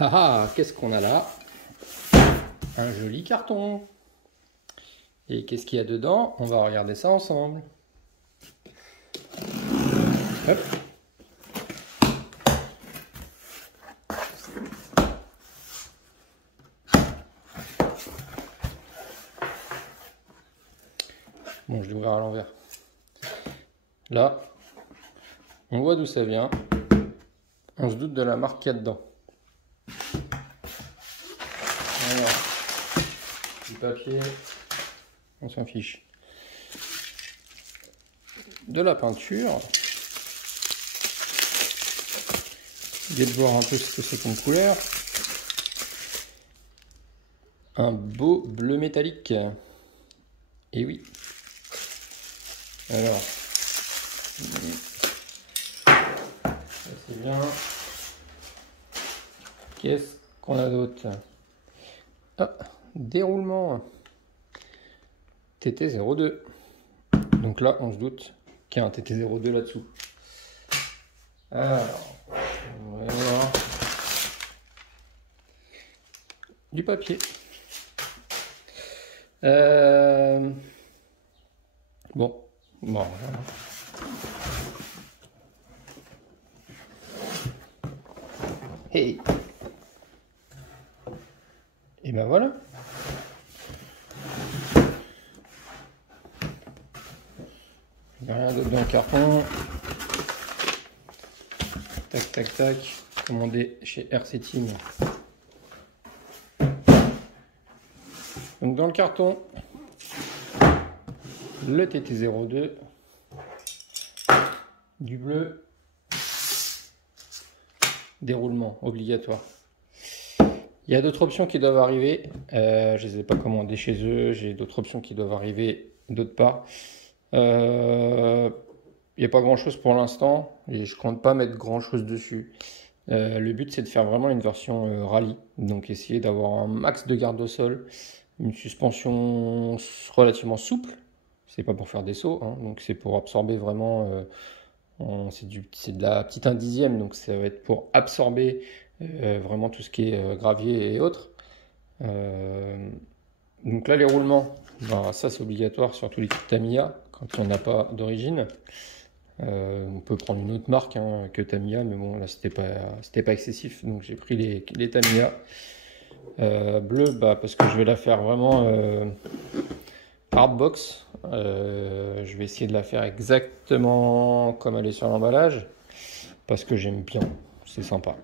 Ah ah, qu'est-ce qu'on a là? Un joli carton. Et qu'est-ce qu'il y a dedans? On va regarder ça ensemble. Hop. Bon, je vais l'ouvrir à l'envers. Là, on voit d'où ça vient. On se doute de la marque qu'il y a dedans. Alors, du papier, on s'en fiche. De la peinture. Je vais voir un peu ce que c'est comme couleur. Un beau bleu métallique. Et oui. Alors, ça c'est bien. Qu'est-ce qu'on a d'autre? Ah, déroulement TT02. Donc là, on se doute qu'il y a un TT02 là-dessous. Alors, on va voir. Du papier. Bon, voilà. Hey. Et ben voilà. Rien d'autre dans le carton. Tac, tac, tac. Commandé chez RC Team. Donc dans le carton, le TT02, du bleu, déroulement obligatoire. Il y a d'autres options qui doivent arriver. Je ne les ai pas commandées chez eux. J'ai d'autres options qui doivent arriver d'autre part. Il n'y a pas grand chose pour l'instant et je compte pas mettre grand chose dessus. Le but c'est de faire vraiment une version rallye, donc essayer d'avoir un max de garde au sol, une suspension relativement souple. C'est pas pour faire des sauts, hein, donc c'est pour absorber vraiment. C'est de la petite 1/10, donc ça va être pour absorber vraiment tout ce qui est gravier et autres. Donc là les roulements, ben, ça c'est obligatoire sur tous les kits Tamiya quand il n'y en a pas d'origine. On peut prendre une autre marque hein, que Tamiya, mais bon là c'était pas excessif, donc j'ai pris les Tamiya. Bleu, bah, parce que je vais la faire vraiment hardbox. Je vais essayer de la faire exactement comme elle est sur l'emballage, parce que j'aime bien, c'est sympa.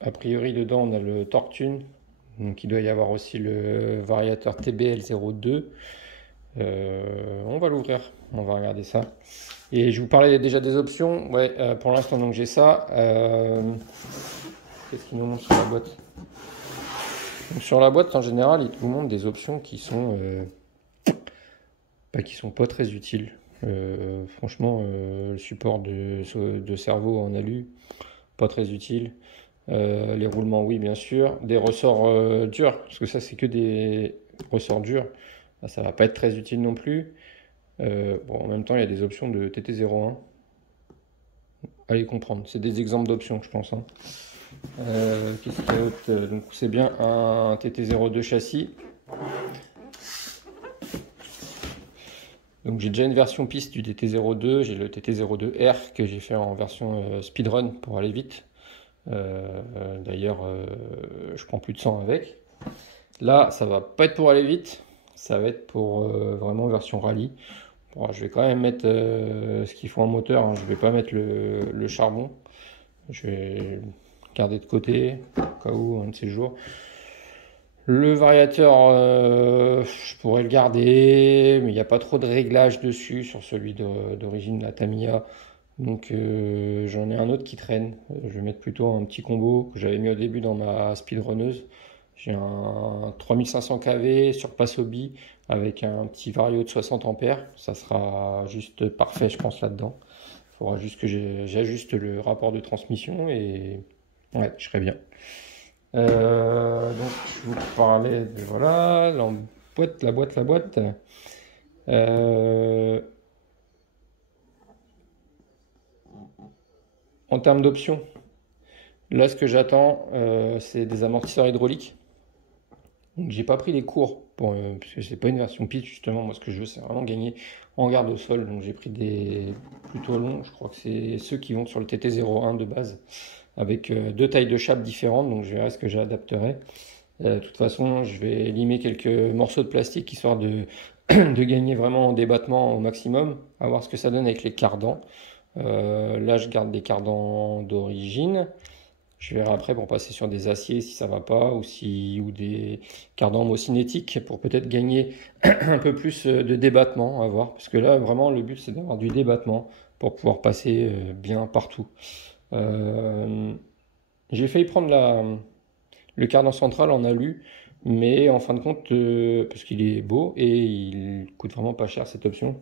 A priori dedans on a le Tortune, donc il doit y avoir aussi le variateur TBL02. On va l'ouvrir, on va regarder ça. Et je vous parlais déjà des options. Ouais, pour l'instant donc j'ai ça. Qu'est-ce qu'il nous montre sur la boîte? Donc, sur la boîte en général, il vous montre des options qui sont pas très utiles. Franchement, le support de cerveau en alu, pas très utile. Les roulements, oui, bien sûr. Des ressorts durs, parce que ça, c'est que des ressorts durs. Ça va pas être très utile non plus. Bon, en même temps, il y a des options de TT01. Allez comprendre. C'est des exemples d'options, je pense. Hein. Qu'est-ce qu'il y a d'autre? Donc, c'est bien un TT02 châssis. Donc, j'ai déjà une version piste du TT02. J'ai le TT02R que j'ai fait en version speedrun pour aller vite. D'ailleurs, je prends plus de 100 avec. Là, ça va pas être pour aller vite. Ça va être pour vraiment version rallye. Bon, je vais quand même mettre ce qu'il faut en moteur. Hein. Je vais pas mettre le charbon. Je vais garder de côté au cas où un de ces jours. Le variateur, je pourrais le garder, mais il n'y a pas trop de réglage dessus sur celui d'origine de la Tamiya. Donc j'en ai un autre qui traîne. Je vais mettre plutôt un petit combo que j'avais mis au début dans ma speedrunneuse. J'ai un 3500 kV sur Pasobi avec un petit vario de 60 ampères. Ça sera juste parfait, je pense, là-dedans. Il faudra juste que j'ajuste le rapport de transmission et ouais, je serai bien. Donc, je vous parlais de voilà, la boîte. En termes d'options, Là, ce que j'attends, c'est des amortisseurs hydrauliques. Donc, j'ai pas pris les cours parce que c'est pas une version pitch justement. Moi, ce que je veux, c'est vraiment gagner en garde au sol. Donc, j'ai pris des plutôt longs. Je crois que c'est ceux qui vont sur le TT01 de base, avec deux tailles de chape différentes. Donc, je verrai ce que j'adapterai. De toute façon, je vais limer quelques morceaux de plastique histoire de, de gagner vraiment en débattement au maximum, à voir ce que ça donne avec les cardans. Là, je garde des cardans d'origine. Je verrai après pour passer sur des aciers si ça va pas, ou des cardans homocinétiques pour peut-être gagner un peu plus de débattement, à voir. Parce que là, vraiment, le but, c'est d'avoir du débattement pour pouvoir passer bien partout. Euh, j'ai failli prendre le cardan central en alu, mais en fin de compte, parce qu'il est beau et il coûte vraiment pas cher cette option.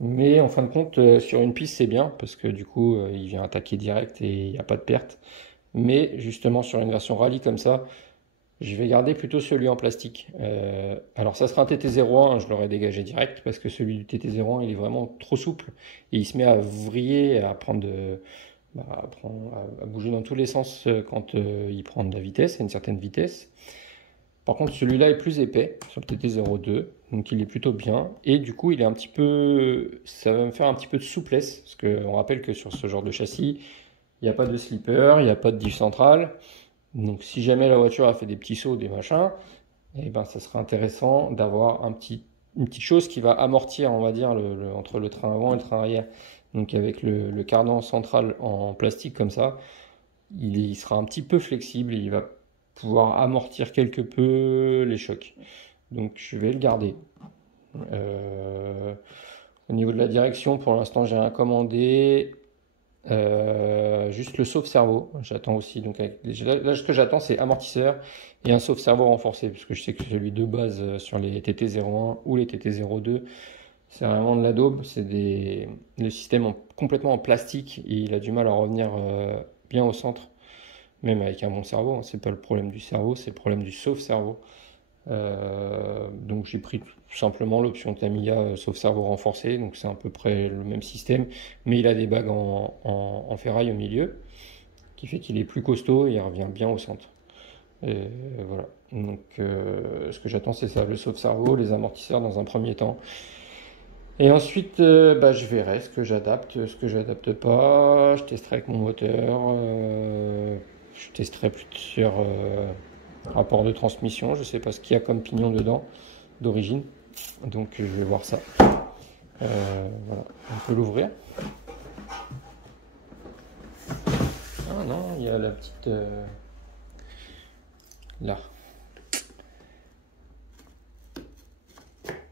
Mais en fin de compte, sur une piste, c'est bien parce que du coup, il vient attaquer direct et il n'y a pas de perte. Mais justement, sur une version rallye comme ça, je vais garder plutôt celui en plastique. Alors, ça sera un TT01, je l'aurais dégagé direct parce que celui du TT01, il est vraiment trop souple et il se met à vriller, à prendre à bouger dans tous les sens quand il prend de la vitesse, à une certaine vitesse. Par contre, celui-là est plus épais sur le TT02, donc il est plutôt bien. Et du coup, il est un petit peu, ça va me faire un petit peu de souplesse, parce qu'on rappelle que sur ce genre de châssis, il n'y a pas de slipper, il n'y a pas de diff centrale. Donc, si jamais la voiture a fait des petits sauts, des machins, eh ben, ça serait intéressant d'avoir une petite chose qui va amortir, on va dire, entre le train avant et le train arrière. Donc, avec le cardan central en plastique comme ça, il sera un petit peu flexible et il va pouvoir amortir quelque peu les chocs. Donc je vais le garder. Euh, Au niveau de la direction, pour l'instant, j'ai rien commandé. Juste le sauve-cerveau. J'attends aussi. Donc là, ce que j'attends, c'est amortisseur et un sauve-cerveau renforcé, puisque je sais que celui de base sur les TT01 ou les TT02, c'est vraiment de la daube. Le système complètement en plastique et il a du mal à revenir bien au centre. Même avec un bon cerveau, hein. C'est pas le problème du cerveau, c'est le problème du sauve-cerveau. Donc j'ai pris tout simplement l'option Tamiya sauve-cerveau renforcé, donc c'est à peu près le même système, mais il a des bagues en ferraille au milieu, qui fait qu'il est plus costaud et il revient bien au centre. Et voilà. Donc ce que j'attends, c'est ça, le sauve-cerveau, les amortisseurs dans un premier temps. Et ensuite, je verrai ce que j'adapte pas. Je testerai avec mon moteur. Je testerai plusieurs rapports de transmission. Je sais pas ce qu'il y a comme pignon dedans d'origine. Donc je vais voir ça. Voilà. On peut l'ouvrir. Ah non, il y a la petite... là.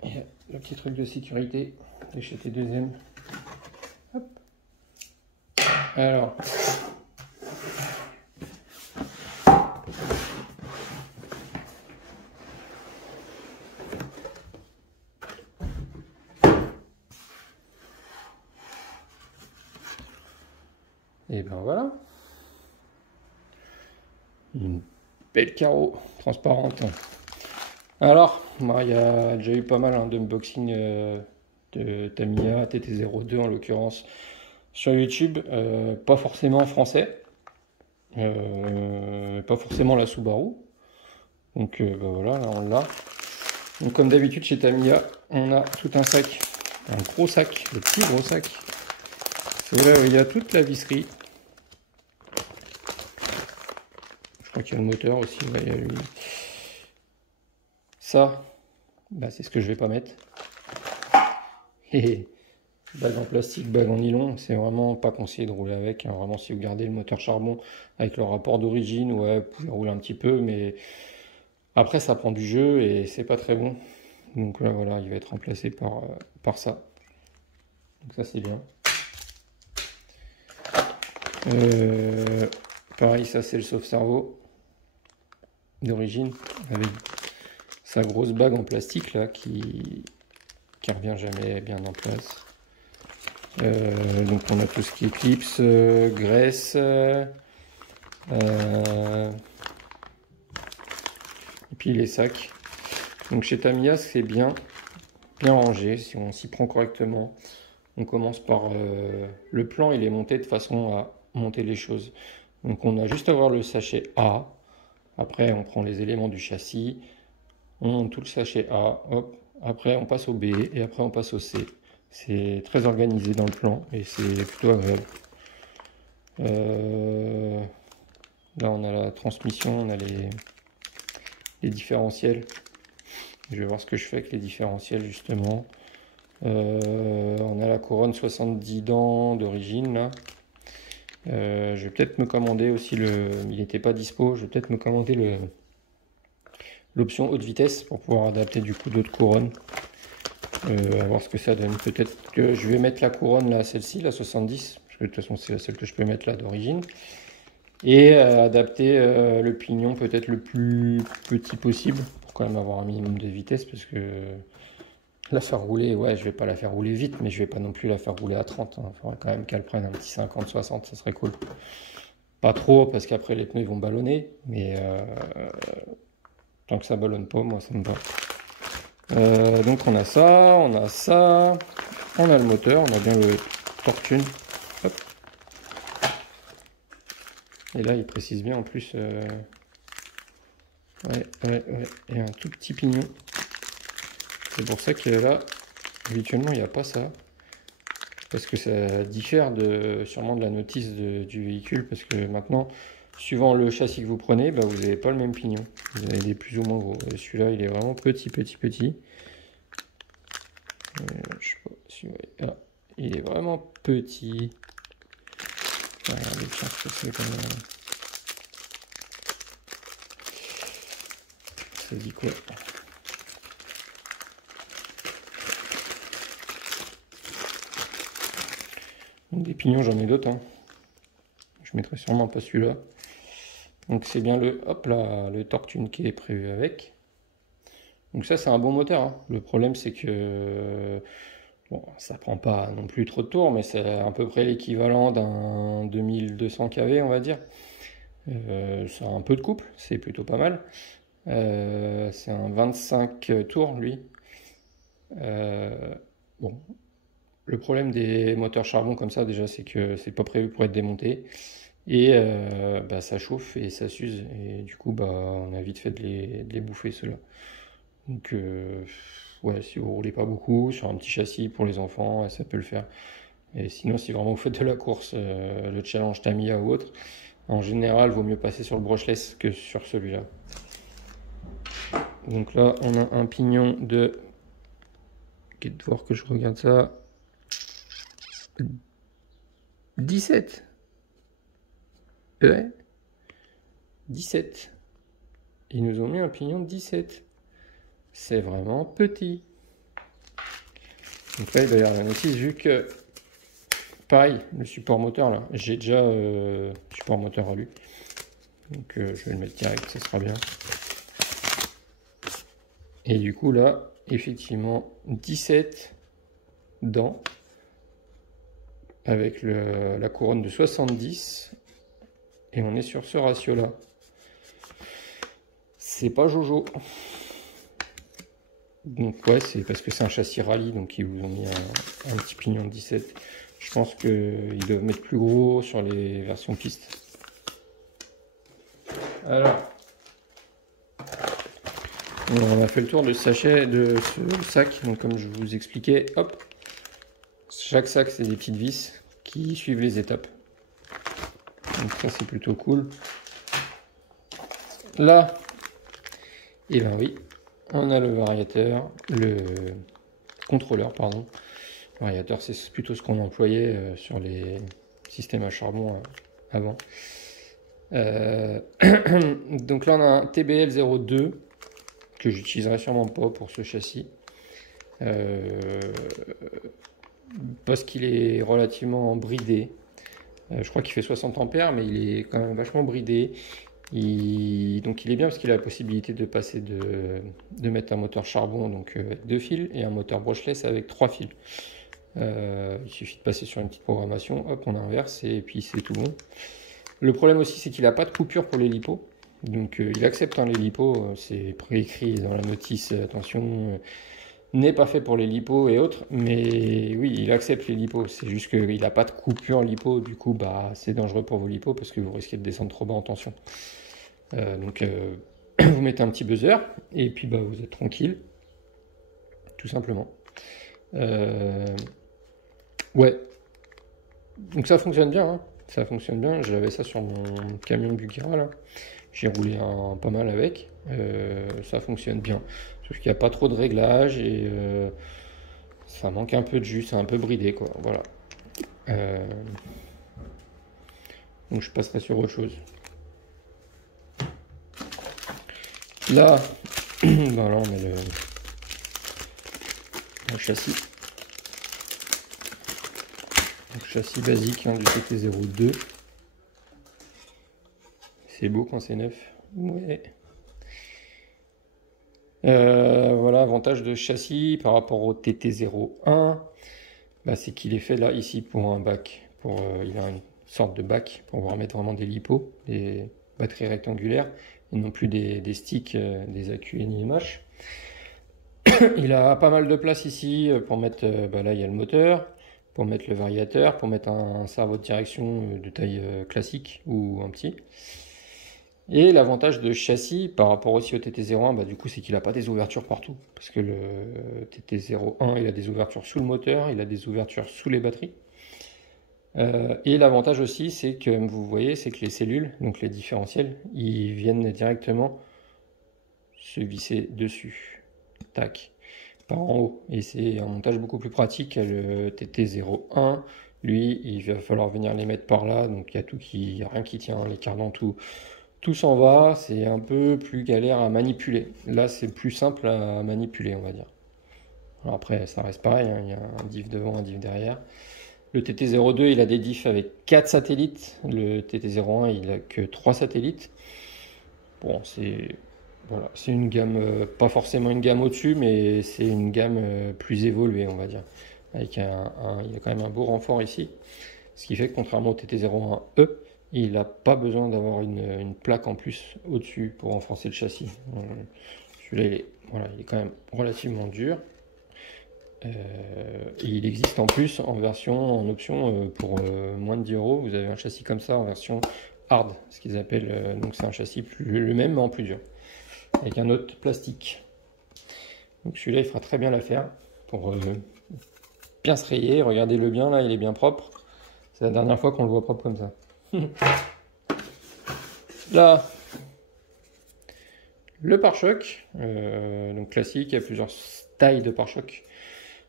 Il y a le petit truc de sécurité. Déchetté deuxième. Hop. Alors... Et ben voilà. Une belle carreau transparente. Alors, moi, il y a déjà eu pas mal d'unboxing de Tamiya TT02 en l'occurrence sur YouTube. Pas forcément en français, pas forcément la Subaru. Donc voilà, là on l'a. Donc comme d'habitude chez Tamiya, on a tout un sac, un gros sac, le petit gros sac. C'est là où il y a toute la visserie. Je crois qu'il y a le moteur aussi. Ouais, il y a lui. Ça, c'est ce que je vais pas mettre. Et bague en plastique, bague en nylon, c'est vraiment pas conseillé de rouler avec. Hein. Vraiment, si vous gardez le moteur charbon avec le rapport d'origine, ouais, vous pouvez rouler un petit peu, mais après ça prend du jeu et c'est pas très bon. Donc là, voilà, il va être remplacé par ça. Donc ça, c'est bien. Pareil, ça c'est le sauve-cerveau d'origine avec sa grosse bague en plastique là qui revient jamais bien en place. Donc on a tout ce qui est clips, graisse, et puis les sacs. Donc chez Tamiya c'est bien rangé si on s'y prend correctement. On commence par le plan, il est monté de façon à monter les choses. Donc on a juste à voir le sachet A. Après on prend les éléments du châssis, on monte tout le sachet A, hop. Après on passe au B et après on passe au C. C'est très organisé dans le plan et c'est plutôt agréable. Là on a la transmission, on a les différentiels. Je vais voir ce que je fais avec les différentiels justement. On a la couronne 70 dents d'origine là. Je vais peut-être me commander aussi il n'était pas dispo, je vais peut-être me commander l'option haute vitesse pour pouvoir adapter du coup d'autres couronnes. À voir ce que ça donne. Peut-être que je vais mettre la couronne là, celle-ci, la 70, parce que de toute façon c'est celle que je peux mettre là d'origine. Et adapter le pignon peut-être le plus petit possible, pour quand même avoir un minimum de vitesse, parce que la faire rouler, ouais, je vais pas la faire rouler vite, mais je vais pas non plus la faire rouler à 30. Il faudrait quand même qu'elle prenne un petit 50-60, ça serait cool. Pas trop, parce qu'après les pneus vont ballonner, mais tant que ça ballonne pas, moi ça me va. Donc on a ça, on a le moteur, on a bien le Tortune. Hop. Et là il précise bien en plus, ouais, et un tout petit pignon. C'est pour ça que là, habituellement il n'y a pas ça. Parce que ça diffère sûrement de la notice du véhicule, parce que maintenant, suivant le châssis que vous prenez, bah, vous n'avez pas le même pignon. Vous avez des plus ou moins gros. Et celui-là, il est vraiment petit. Je sais pas si vous voyez. Ah, il est vraiment petit. Regardez, tiens, c'est comme ça dit quoi? Donc des pignons, j'en ai d'autres. Hein. Je mettrai sûrement pas celui-là. Donc c'est bien le Tortune qui est prévu avec. Donc ça c'est un bon moteur. Hein. Le problème c'est que bon, ça prend pas non plus trop de tours, mais c'est à peu près l'équivalent d'un 2200 kV on va dire. Ça a un peu de couple, c'est plutôt pas mal. C'est un 25 tours lui. Bon, le problème des moteurs charbon comme ça déjà c'est que c'est pas prévu pour être démonté. Et bah, ça chauffe et ça s'use. Et du coup, bah, on a vite fait de les bouffer, ceux-là. Donc, ouais, si vous roulez pas beaucoup, sur un petit châssis pour les enfants, ça peut le faire. Et sinon, si vraiment vous faites de la course, le challenge Tamiya ou autre, en général, vaut mieux passer sur le brushless que sur celui-là. Donc là, on a un pignon de... de voir que je regarde ça. 17. Ouais. 17. Ils nous ont mis un pignon de 17. C'est vraiment petit. Donc là, il va y avoir la notice, vu que, pareil, le support moteur, là, j'ai déjà support moteur à lui. Donc je vais le mettre direct, ça sera bien. Et du coup, là, effectivement, 17 dents, avec la couronne de 70. Et on est sur ce ratio-là. C'est pas Jojo. Donc ouais, c'est parce que c'est un châssis rallye, donc ils vous ont mis un petit pignon de 17. Je pense qu'ils doivent mettre plus gros sur les versions piste. Alors, on a fait le tour de sachet de ce sac. Donc comme je vous expliquais, hop, chaque sac c'est des petites vis qui suivent les étapes. Donc ça c'est plutôt cool. Là, et ben oui, on a le variateur, le contrôleur, pardon. Le variateur, c'est plutôt ce qu'on employait sur les systèmes à charbon avant. Donc là, on a un TBL 02 que j'utiliserai sûrement pas pour ce châssis. Parce qu'il est relativement bridé. Je crois qu'il fait 60 ampères, mais il est quand même vachement bridé. Donc il est bien parce qu'il a la possibilité de passer de mettre un moteur charbon donc avec 2 fils et un moteur brushless avec 3 fils. Il suffit de passer sur une petite programmation, hop, on inverse et puis c'est tout bon. Le problème aussi c'est qu'il n'a pas de coupure pour les lipos. Donc il accepte les lipos, c'est préécrit dans la notice, attention, n'est pas fait pour les lipos et autres, mais oui, il accepte les lipos. C'est juste qu'il n'a pas de coupure lipo, du coup, bah, c'est dangereux pour vos lipos parce que vous risquez de descendre trop bas en tension. Donc, vous mettez un petit buzzer et puis bah, vous êtes tranquille, tout simplement. Ouais, donc ça fonctionne bien, hein. Ça fonctionne bien. J'avais ça sur mon camion de Bucara là. J'ai roulé pas mal avec. Ça fonctionne bien. Sauf qu'il n'y a pas trop de réglages et ça manque un peu de jus, c'est un peu bridé quoi. Voilà. Donc je passerai sur autre chose. Là, ben là on a le châssis. Donc, châssis basique hein, du TT02. C'est beau quand c'est neuf. Ouais. Voilà, avantage de châssis par rapport au TT01, bah, c'est qu'il est fait là ici pour un bac. Il a une sorte de bac pour pouvoir mettre vraiment des lipos, des batteries rectangulaires, et non plus des sticks, des accus NiMH. Il a pas mal de place ici pour mettre, bah là il y a le moteur, pour mettre le variateur, pour mettre un servot de direction de taille classique ou un petit. Et l'avantage de châssis par rapport aussi au TT01, bah, du coup, c'est qu'il n'a pas des ouvertures partout. Parce que le TT01, il a des ouvertures sous le moteur, il a des ouvertures sous les batteries. Et l'avantage aussi, c'est que vous voyez, c'est que les cellules, donc les différentiels, ils viennent directement se visser dessus. Tac, par en haut. Et c'est un montage beaucoup plus pratique. Le TT01, lui, il va falloir venir les mettre par là. Donc il n'y a rien qui tient, les cardans, tout s'en va, c'est un peu plus galère à manipuler. Là, c'est plus simple à manipuler, on va dire. Alors après, ça reste pareil, hein, il y a un diff devant, un diff derrière. Le TT02, il a des diffs avec 4 satellites. Le TT01, il a que 3 satellites. Bon, voilà, c'est une gamme, pas forcément une gamme au-dessus, mais c'est une gamme plus évoluée, on va dire. Avec il y a quand même un beau renfort ici. Ce qui fait que contrairement au TT01E, il n'a pas besoin d'avoir une plaque en plus au-dessus pour renforcer le châssis. Celui-là, il est quand même relativement dur. Et il existe en plus en option pour moins de 10 euros. Vous avez un châssis comme ça en version hard, ce qu'ils appellent. Donc c'est un châssis le même mais en plus dur, avec un autre plastique. Donc celui-là, il fera très bien l'affaire pour bien se rayer. Regardez-le bien là, il est bien propre. C'est la dernière fois qu'on le voit propre comme ça. Là, le pare-choc, donc classique, il y a plusieurs tailles de pare-choc.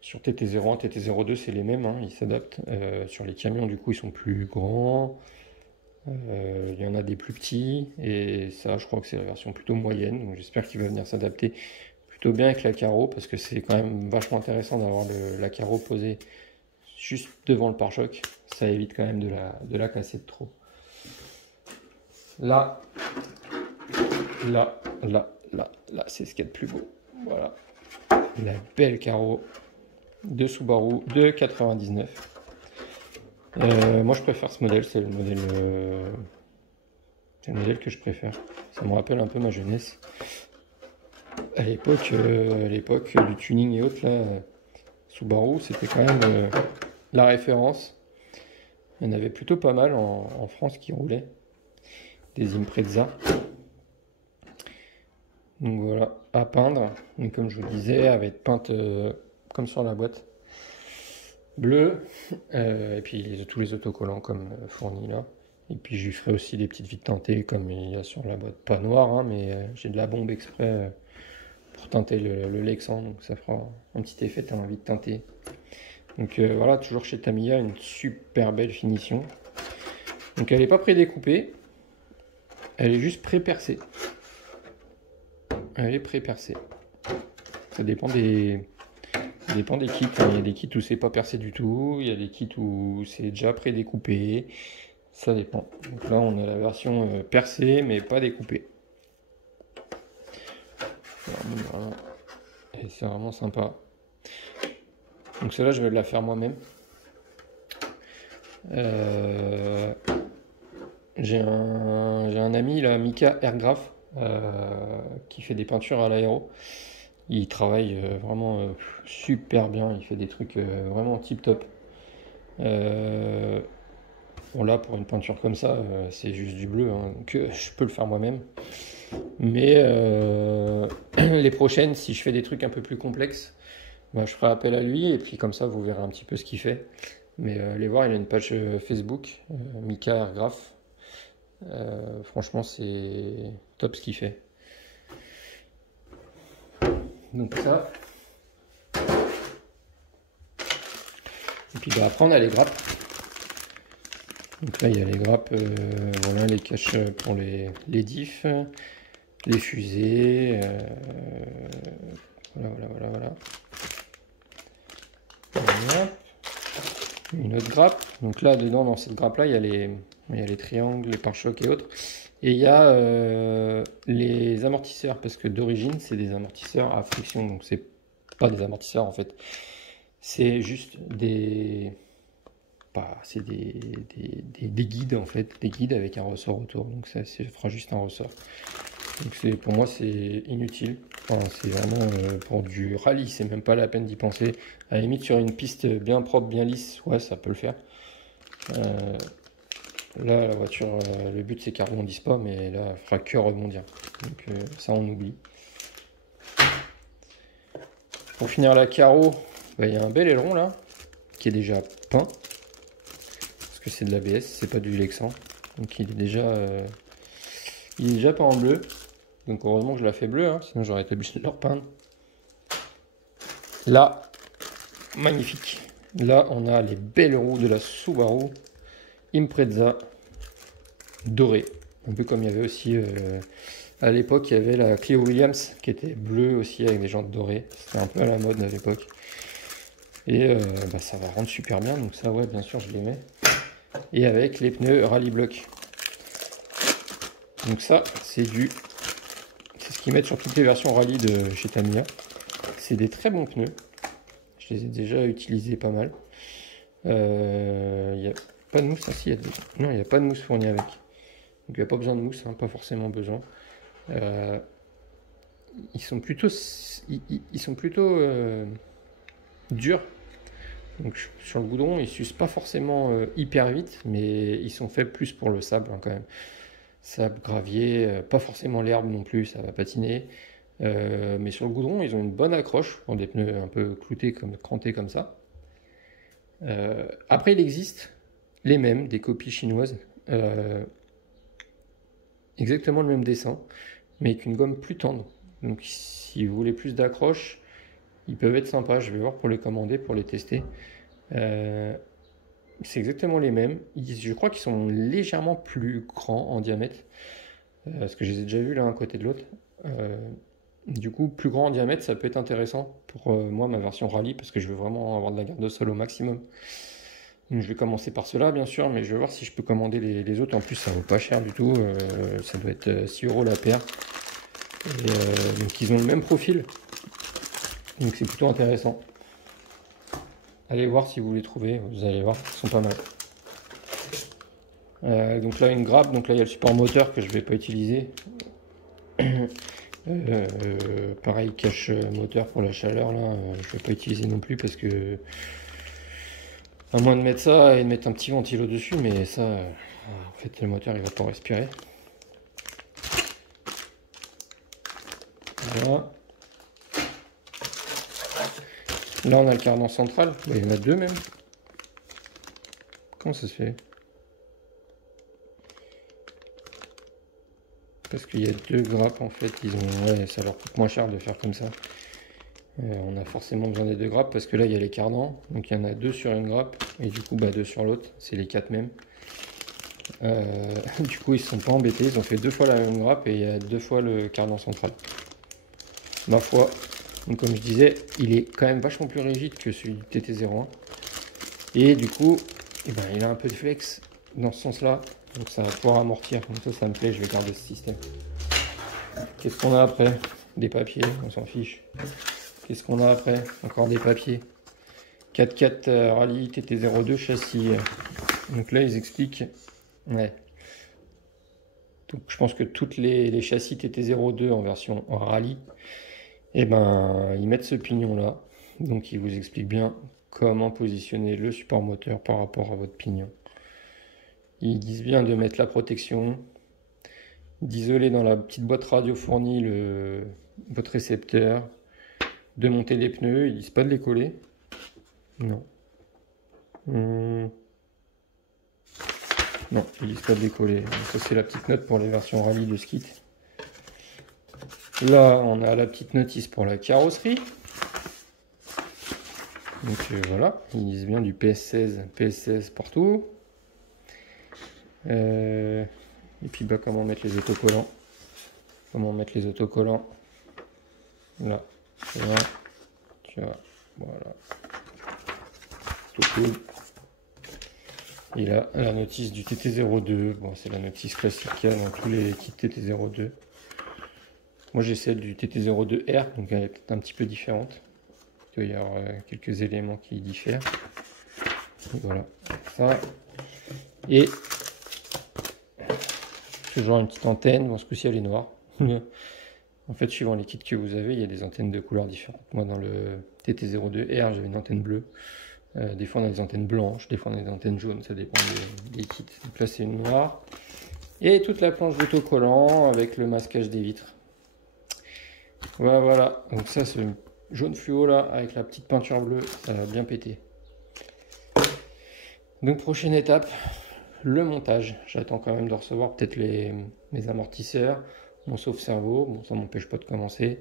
Sur TT01, TT02, c'est les mêmes, hein, ils s'adaptent. Sur les camions, du coup, ils sont plus grands. Il y en a des plus petits, et ça, je crois que c'est la version plutôt moyenne. Donc j'espère qu'il va venir s'adapter plutôt bien avec la carreau, parce que c'est quand même vachement intéressant d'avoir la carreau posée juste devant le pare-choc. Ça évite quand même de la casser de trop. Là, c'est ce qu'il y a de plus beau. Voilà, la belle carreau de Subaru de 99. Moi, je préfère ce modèle, c'est le modèle que je préfère. Ça me rappelle un peu ma jeunesse. À l'époque du tuning et autres, là, Subaru, c'était quand même la référence. Il y en avait plutôt pas mal en France qui roulaient. Des Impreza. Donc voilà, à peindre. Donc comme je vous le disais, elle va être peinte comme sur la boîte. Bleu. Et puis tous les autocollants comme fourni là. Et puis je lui ferai aussi des petites vitres teintées comme il y a sur la boîte. Pas noir, hein, mais j'ai de la bombe exprès pour teinter le Lexan. Donc ça fera un petit effet teint vitre teintée. Donc voilà, toujours chez Tamiya, une super belle finition. Donc elle n'est pas pré-découpée. Elle est juste pré-percée. Elle est pré-percée. Ça dépend des kits. Il y a des kits où c'est pas percé du tout. Il y a des kits où c'est déjà pré-découpé. Ça dépend. Donc là, on a la version percée, mais pas découpée. Voilà. Et c'est vraiment sympa. Donc celle-là, je vais la faire moi-même. J'ai un ami, là, Mika Airgraph, qui fait des peintures à l'aéro. Il travaille vraiment super bien, il fait des trucs vraiment tip top. Bon là pour une peinture comme ça, c'est juste du bleu, hein, donc je peux le faire moi-même. Mais les prochaines, si je fais des trucs un peu plus complexes, bah, je ferai appel à lui et puis comme ça vous verrez un petit peu ce qu'il fait. Mais allez voir, il a une page Facebook, Mika Airgraph. Franchement c'est top ce qu'il fait. Donc ça. Et puis bah, après on a les grappes. Donc là il y a les grappes, voilà les caches pour les diffs, les fusées, voilà. Voilà. Une autre grappe. Donc là dedans dans cette grappe là il y a les triangles, les pare-chocs et autres. Et il y a les amortisseurs parce que d'origine c'est des amortisseurs à friction, donc c'est pas des amortisseurs en fait. C'est juste c'est des guides en fait, des guides avec un ressort autour. Donc ça fera juste un ressort. Donc pour moi c'est inutile. Enfin, c'est vraiment pour du rallye, c'est même pas la peine d'y penser. À la limite sur une piste bien propre, bien lisse, ouais ça peut le faire. Là la voiture, le but c'est qu'elle rebondisse pas, mais là elle fera que rebondir. Donc ça on oublie. Pour finir la carreau, il y a un bel aileron là, qui est déjà peint. Parce que c'est de l'ABS, c'est pas du Lexan. Donc il est déjà peint en bleu. Donc heureusement que je l'ai fait bleu, hein, sinon j'aurais été obligé de le repeindre. Là, magnifique. Là, on a les belles roues de la Subaru Impreza dorée. Un peu comme il y avait aussi à l'époque, il y avait la Clio Williams qui était bleue aussi avec des jantes dorées. C'était un peu à la mode à l'époque. Et ça va rendre super bien. Donc ça, ouais, bien sûr, je les mets. Et avec les pneus Rally Block. Donc ça, c'est ce qu'ils mettent sur toutes les versions rallye de chez Tamiya. C'est des très bons pneus. Je les ai déjà utilisés pas mal. Il n'y a pas de mousse, il y a non, il n'y a pas de mousse fournie avec. Donc il n'y a pas besoin de mousse, hein, pas forcément besoin. Ils sont plutôt durs. Donc sur le goudron, ils s'usent pas forcément hyper vite, mais ils sont faits plus pour le sable hein, quand même. Sable, gravier, pas forcément l'herbe non plus, ça va patiner. Mais sur le goudron, ils ont une bonne accroche pour des pneus un peu cloutés, crantés comme ça. Après, il existe les mêmes, des copies chinoises, exactement le même dessin, mais avec une gomme plus tendre. Donc si vous voulez plus d'accroche, ils peuvent être sympas. Je vais voir pour les commander, pour les tester. C'est exactement les mêmes. Je crois qu'ils sont légèrement plus grands en diamètre. Parce que je les ai déjà vus l'un à côté de l'autre. Du coup, plus grand en diamètre, ça peut être intéressant pour moi, ma version rallye, parce que je veux vraiment avoir de la garde de sol au maximum. Donc je vais commencer par cela, bien sûr, mais je vais voir si je peux commander les autres. En plus, ça vaut pas cher du tout. Ça doit être 6 € la paire. Et, donc ils ont le même profil. Donc c'est plutôt intéressant. Allez voir si vous les trouvez, vous allez voir, ils sont pas mal. Donc là une grappe, donc là il y a le support moteur que je vais pas utiliser. Pareil cache moteur pour la chaleur là, je vais pas utiliser non plus parce que à moins de mettre ça et de mettre un petit ventilo dessus, mais ça en fait le moteur il va pas respirer. Voilà. Là on a le cardan central, il y en a deux même. Comment ça se fait? Parce qu'il y a deux grappes en fait, ouais, ça leur coûte moins cher de faire comme ça. On a forcément besoin des deux grappes parce que là il y a les cardans, donc il y en a deux sur une grappe et du coup deux sur l'autre, c'est les quatre mêmes. Du coup ils se sont pas embêtés, ils ont fait deux fois la même grappe et il y a deux fois le cardan central. Ma foi, donc comme je disais, il est quand même vachement plus rigide que celui du TT01 et du coup il a un peu de flex dans ce sens là. Donc ça va pouvoir amortir, donc ça me plaît, je vais garder ce système. Qu'est-ce qu'on a après? Des papiers, on s'en fiche. Qu'est-ce qu'on a après? Encore des papiers. 4x4 Rallye TT02 châssis. Donc là ils expliquent. Ouais. Donc je pense que toutes les châssis TT02 en version Rallye, Et ben, ils mettent ce pignon là, donc ils vous expliquent bien comment positionner le support moteur par rapport à votre pignon. Ils disent bien de mettre la protection, d'isoler dans la petite boîte radio fournie votre récepteur, de monter les pneus, ils disent pas de les coller. Non. Non, ils disent pas de les coller. Donc ça c'est la petite note pour les versions rallye de Skit. Là, on a la petite notice pour la carrosserie. Donc voilà, ils disent bien du PS16 partout. Et puis bah, comment mettre les autocollants. Comment mettre les autocollants. Là, tu vois, voilà. Tout cool. Et là, la notice du TT02. Bon, c'est la notice classique qu'il y a dans tous les kits TT02. Moi j'ai celle du TT02R, donc elle est peut-être un petit peu différente. Il doit y avoir quelques éléments qui diffèrent. Et voilà, ça. Et toujours une petite antenne, bon ce coup-ci elle est noire. En fait, suivant les kits que vous avez, il y a des antennes de couleurs différentes. Moi dans le TT02R, j'avais une antenne bleue. Des fois on a des antennes blanches, des fois on a des antennes jaunes, ça dépend des kits. Donc là c'est une noire. Et toute la planche d'autocollant avec le masquage des vitres. Voilà, donc ça c'est le jaune fluo là avec la petite peinture bleue, ça va bien péter. Donc prochaine étape, le montage. J'attends quand même de recevoir peut-être mes amortisseurs, mon sauve-cerveau, bon ça m'empêche pas de commencer.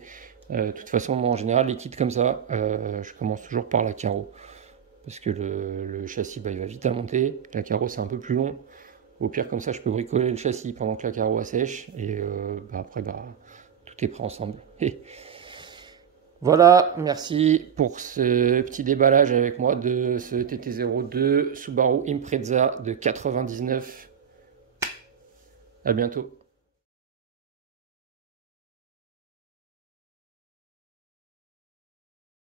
De toute façon moi en général les kits comme ça, je commence toujours par la carreau. Parce que le châssis bah, il va vite à monter, la carreau c'est un peu plus long. Au pire comme ça je peux bricoler le châssis pendant que la carreau assèche et bah, après bah tout est prêt ensemble. Voilà, merci pour ce petit déballage avec moi de ce TT02 Subaru Impreza de 99. À bientôt.